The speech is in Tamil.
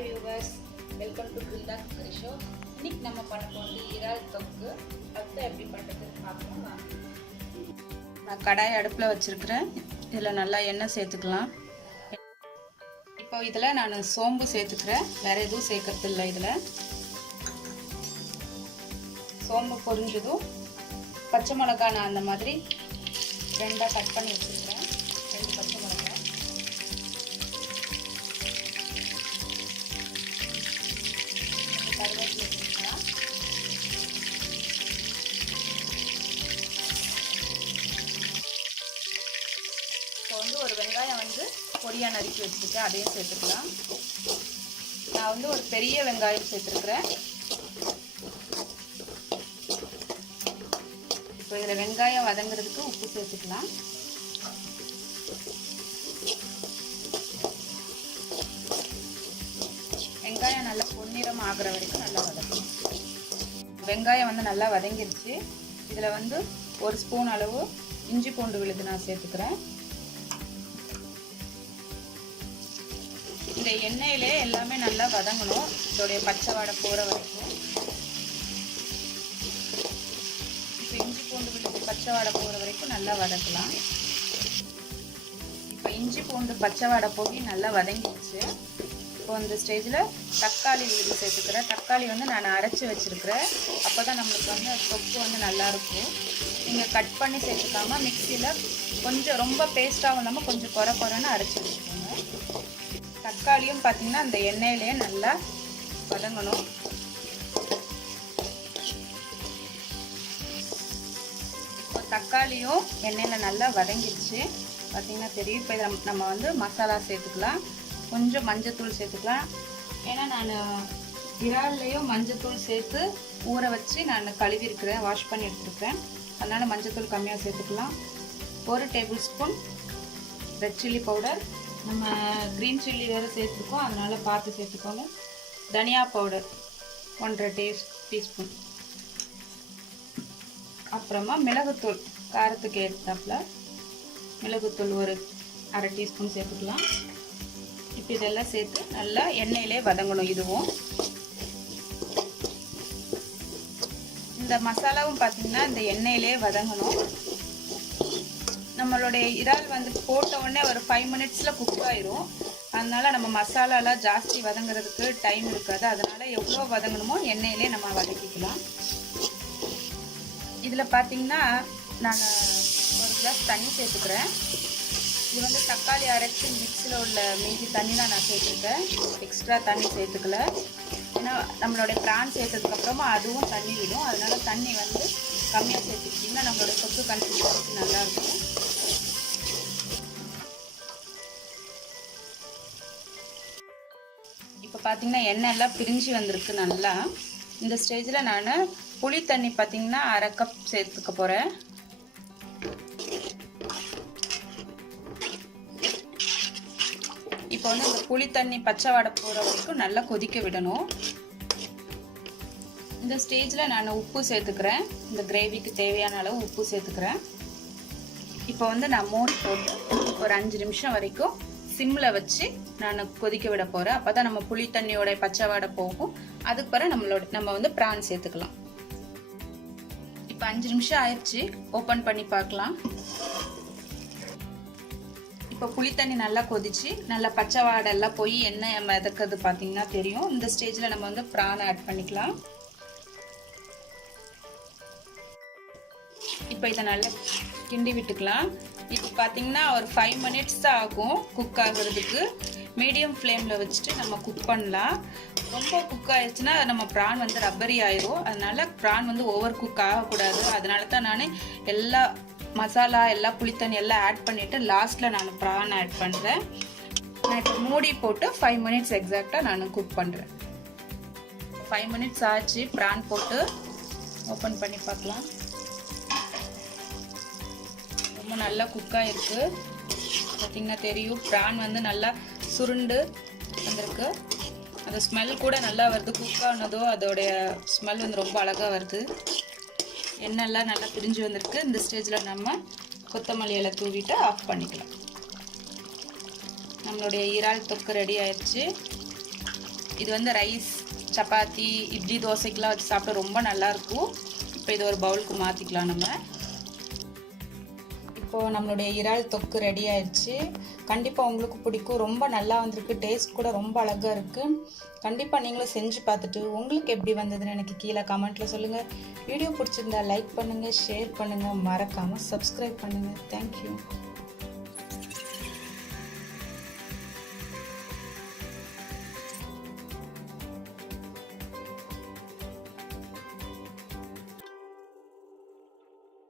Hi viewers, welcome to Brinda cookery show. இன்னைக்கு நம்ம பண்ண போகிறது இறால் தொக்கு. அதை எப்படி பண்ணுறதுன்னு பார்க்கலாம் வாங்க. நான் கடாய் அடுப்பில் வச்சுருக்கிறேன். இதில் நல்லா எண்ணெய் சேர்த்துக்கலாம். இப்போ இதில் நான் சோம்பு சேர்த்துக்கிறேன், வேறு எதுவும் சேர்க்கறது இல்லை. இதில் சோம்பு பொரிஞ்சதும் பச்சை மிளகாய் நான் அந்த மாதிரி ரெண்டாக கட் பண்ணி வச்சுருக்கிறேன். 2 பச்சை மிளகாய், கருவேப்பிலை சேர்த்துக்கலாம். இப்போ ஒரு வெங்காயம் பொடியாக நறுக்கி வச்சுருக்கேன், அதையும் சேர்த்துக்கலாம். நான் ஒரு பெரிய வெங்காயம் சேர்த்துருக்குறேன். இப்போ இதில் வெங்காயம் வதங்குறதுக்கு உப்பு சேர்த்துக்கலாம். வெங்காயம் நல்லா பொன்னிறம் ஆகிற வரைக்கும் நல்லா வதக்கணும். வெங்காயம் நல்லா வதங்கிருச்சு. இதில் 1 ஸ்பூன் அளவு இஞ்சி பூண்டு விழுது நான் சேர்த்துக்கிறேன். இந்த எண்ணெயிலே எல்லாமே நல்லா வதங்கணும், இதோடைய பச்சை வாடை போகிற வரைக்கும். இப்போ இஞ்சி பூண்டு விழுது பச்சை வாடை போகிற வரைக்கும் நல்லா வதக்கலாம். இப்போ இஞ்சி பூண்டு பச்சை வாடை போய் நல்லா வதங்கிடுச்சு. இப்போ இந்த ஸ்டேஜில் தக்காளி விழுது சேர்த்துக்கிறேன். தக்காளி நான் அரைச்சி வச்சுருக்கிறேன். அப்போ தான் நம்மளுக்கு தொக்கு நல்லாயிருக்கும். நீங்கள் கட் பண்ணி சேர்த்துக்காமல் மிக்சியில் கொஞ்சம் ரொம்ப பேஸ்ட்டாகவும் இல்லாமல் கொஞ்சம் குறைன்னு அரைச்சி வச்சுக்கோங்க. தக்காளியும் பார்த்திங்கன்னா அந்த எண்ணெயிலே நல்லா வதங்கணும். இப்போ தக்காளியும் எண்ணெயில் நல்லா வதங்கிடுச்சு, பார்த்திங்கன்னா தெரியும். இப்போ இதில் நம்ம மசாலா சேர்த்துக்கலாம். கொஞ்சம் மஞ்சத்தூள் சேர்த்துக்கலாம். ஏன்னா நான் இறால்லையும் மஞ்சத்தூள் சேர்த்து ஊற வச்சு நான் கழுவிருக்கிறேன், வாஷ் பண்ணி எடுத்துருக்கேன். அதனால் மஞ்சத்தூள் கம்மியாக சேர்த்துக்கலாம். 1 table spoon red chilli powder, நம்ம க்ரீன் சில்லி வேறு சேர்த்துருக்கோம், அதனால் பார்த்து சேர்த்துக்கோங்க. தனியா பவுடர் 1.5 டீஸ்பூன். அப்புறமா மிளகுத்தூள் காரத்துக்கு ஏற்றாப்புல மிளகுத்தூள் 1/2 டீஸ்பூன் சேர்த்துக்கலாம். இப்போ இதெல்லாம் சேர்த்து நல்லா எண்ணெயிலே வதங்கணும். இதுவும் இந்த மசாலாவும் பார்த்திங்கன்னா இந்த எண்ணெயிலே வதங்கணும். நம்மளுடைய இறால் போட்ட உடனே ஒரு 5 மினிட்ஸில் குக் ஆயிரும். அதனால் நம்ம மசாலாலாம் ஜாஸ்தி வதங்குறதுக்கு டைம் இருக்காது. அதனால் எவ்வளோ வதங்கணுமோ எண்ணெயிலே நம்ம வதக்கிக்கலாம். இதில் பார்த்திங்கன்னா நான் 1 கிளாஸ் தண்ணி சேர்த்துக்கிறேன். இது தக்காளி அரைச்சி மிக்ஸில் உள்ள மீதி தண்ணி தான் நான் சேர்த்துருக்கேன், எக்ஸ்ட்ரா தண்ணி சேர்த்துக்கல. ஏன்னா நம்மளுடைய ப்ரான் சேர்த்ததுக்கப்புறமா அதுவும் தண்ணி விடும். அதனால் தண்ணி கம்மியாக சேர்த்துக்கிட்டிங்கன்னா நம்மளோட தொக்கு கன்சிஸ்டன்சி நல்லாயிருக்கும். இப்போ பார்த்திங்கன்னா எண்ணெய் எல்லாம் பிரிஞ்சு வந்திருக்கு நல்லா. இந்த ஸ்டேஜில் நான் புளி தண்ணி பார்த்திங்கன்னா 1/2 கப் சேர்த்துக்க போகிறேன். இப்போ இந்த புளி தண்ணி பச்சை வாடை போகிற வரைக்கும் நல்லா கொதிக்க விடணும். இந்த ஸ்டேஜில் நான் உப்பு சேர்த்துக்கிறேன். இந்த கிரேவிக்கு தேவையான அளவு உப்பு சேர்த்துக்கிறேன். இப்போ நான் மூடி போட்டு ஒரு 5 நிமிஷம் வரைக்கும் சிம்மில் வச்சு நான் கொதிக்க விட போகிறேன். அப்போ தான் நம்ம புளி தண்ணியோட பச்சை வாடை போகும். அதுக்கு பிறகு நம்ம ப்ரான் சேர்த்துக்கலாம். இப்போ 5 நிமிஷம் ஆயிடுச்சு, ஓப்பன் பண்ணி பார்க்கலாம். இப்போ புளி தண்ணி நல்லா கொதிச்சு நல்லா பச்சை வாடை எல்லாம் போய் எண்ணெய் மிதக்கிறது பார்த்தீங்கன்னா தெரியும். இந்த ஸ்டேஜில் நம்ம ப்ரான் ஆட் பண்ணிக்கலாம். இப்போ இதை நல்லா கிண்டி விட்டுக்கலாம். இப்போ பார்த்தீங்கன்னா ஒரு 5 மினிட்ஸ் தான் ஆகும் குக் ஆகுறதுக்கு. மீடியம் ஃப்ளேமில் வச்சுட்டு நம்ம குக் பண்ணலாம். ரொம்ப குக் ஆயிடுச்சுன்னா நம்ம ப்ரான் ரப்பரி ஆயிரும். அதனால ப்ரான் ஓவர் குக் ஆகக்கூடாது. அதனால தான் நான் எல்லா மசாலா எல்லாம் புளித்தண்ணி எல்லாம் ஆட் பண்ணிவிட்டு லாஸ்ட்டில் நான் ப்ரான் ஆட் பண்ணுறேன். நான் இப்போ மூடி போட்டு 5 மினிட்ஸ் எக்ஸாக்டாக நான் குக் பண்ணுறேன். 5 மினிட்ஸ் ஆச்சு, ப்ரான் போட்டு ஓப்பன் பண்ணி பார்க்கலாம். ரொம்ப நல்லா குக்காக இருக்குது, பார்த்திங்கன்னா தெரியும். ப்ரான் நல்லா சுருண்டு வந்திருக்கு. அந்த ஸ்மெல் கூட நல்லா வருது. குக் ஆனதோ அதோடைய ஸ்மெல் ரொம்ப அழகாக வருது. எண்ணெய்லாம் நல்லா பிரிஞ்சு வந்திருக்கு. இந்த ஸ்டேஜில் நம்ம கொத்தமல்லி இலை தூவிட்டு ஆஃப் பண்ணிக்கலாம். நம்மளுடைய இறால் தொக்கு ரெடி ஆயிடுச்சு. இது வந்து ரைஸ், சப்பாத்தி, இட்லி, தோசைக்கெலாம் வச்சு சாப்பிட ரொம்ப நல்லாயிருக்கும். இப்போ இது ஒரு பவுலுக்கு மாற்றிக்கலாம் நம்ம. இப்போது நம்மளுடைய இறால் தொக்கு ரெடி ஆயிடுச்சு. கண்டிப்பாக உங்களுக்கு பிடிக்கும். ரொம்ப நல்லா வந்திருக்கு. டேஸ்ட் கூட ரொம்ப அழகாக இருக்குது. கண்டிப்பாக நீங்களும் செஞ்சு பார்த்துட்டு உங்களுக்கு எப்படி வந்ததுன்னு எனக்கு கீழே கமெண்ட்டில் சொல்லுங்கள். வீடியோ பிடிச்சிருந்தா லைக் பண்ணுங்கள், ஷேர் பண்ணுங்கள், மறக்காமல் சப்ஸ்கிரைப் பண்ணுங்கள். தேங்க்யூ.